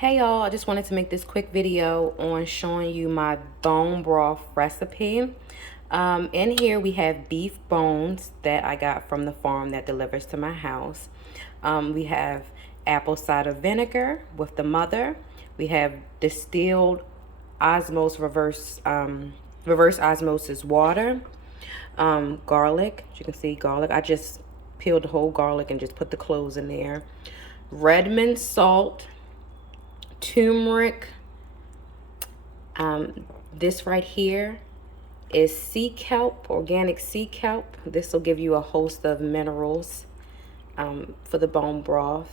Hey y'all, I just wanted to make this quick video on showing you my bone broth recipe. In here we have beef bones that I got from the farm that delivers to my house. We have apple cider vinegar with the mother. We have distilled reverse osmosis water. Garlic, as you can see, garlic. I just peeled the whole garlic and just put the cloves in there. Redmon salt. Turmeric. This right here is sea kelp, organic sea kelp. This will give you a host of minerals for the bone broth.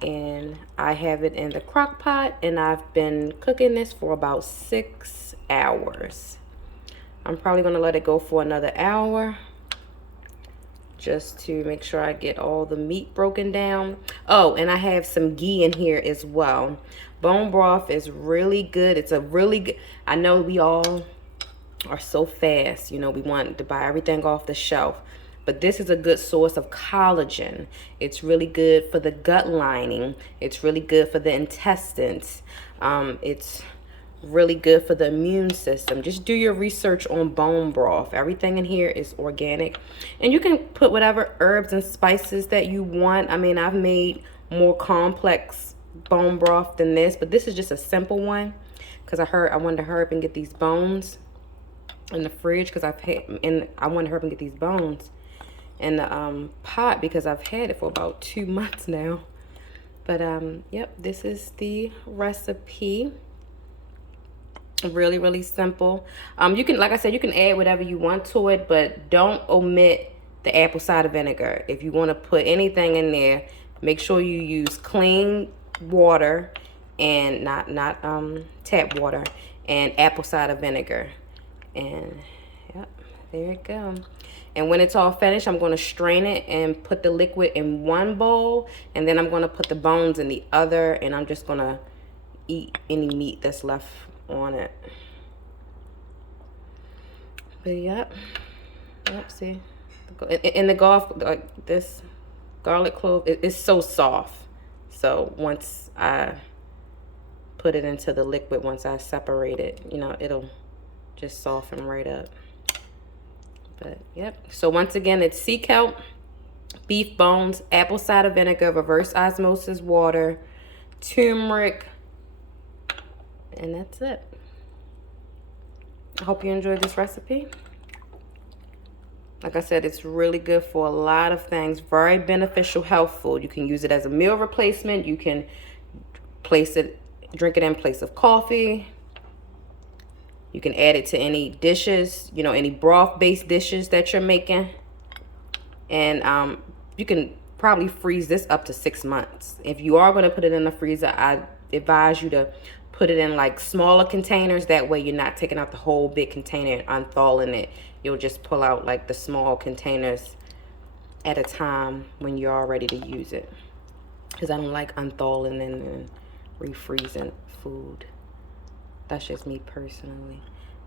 And I have it in the crock pot, and I've been cooking this for about 6 hours. I'm probably going to let it go for another hour just to make sure I get all the meat broken down. Oh, and I have some ghee in here as well. Bone broth is really good. It's a really good, I know we all are so fast, you know, we want to buy everything off the shelf, but this is a good source of collagen. It's really good for the gut lining. It's really good for the intestines. It's really good for the immune system. Just do your research on bone broth. Everything in here is organic, and you can put whatever herbs and spices that you want. I mean, I've made more complex bone broth than this, but this is just a simple one because I wanted to hurry up and get these bones in the fridge because I wanted to hurry up and get these bones in the pot because I've had it for about 2 months now. But yep, this is the recipe. Really simple. You can, like I said, you can add whatever you want to it, but don't omit the apple cider vinegar. If you want to put anything in there, make sure you use clean water and not tap water, and apple cider vinegar. And yep, there you go. And when it's all finished, I'm going to strain it and put the liquid in one bowl, and then I'm going to put the bones in the other, and I'm just going to eat any meat that's left on it. But yep, see, in the this garlic clove, it's so soft. So once I put it into the liquid, once I separate it, you know, it'll just soften right up. But yep, so once again, it's sea kelp, beef bones, apple cider vinegar, reverse osmosis water, turmeric, and that's it. I hope you enjoyed this recipe. Like I said, it's really good for a lot of things. Very beneficial health food. You can use it as a meal replacement. You can drink it in place of coffee. You can add it to any dishes, you know, any broth-based dishes that you're making. And you can probably freeze this up to 6 months. If you are going to put it in the freezer, I advise you to put it in like smaller containers. That way you're not taking out the whole big container and unthawing it. You'll just pull out like the small containers at a time when you're all ready to use it. Because I don't like unthawing and refreezing food. That's just me personally.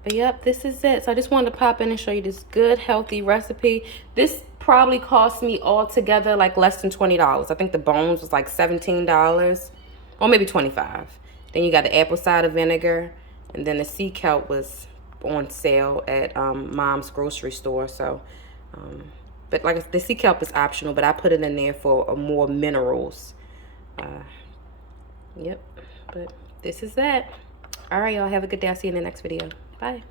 But yep, this is it. So I just wanted to pop in and show you this good, healthy recipe. This probably cost me altogether like less than $20. I think the bones was like $17 or maybe $25. Then you got the apple cider vinegar, and then the sea kelp was on sale at Mom's grocery store. So, but like the sea kelp is optional, but I put it in there for more minerals. Yep, but this is that. All right, y'all, have a good day. I'll see you in the next video. Bye.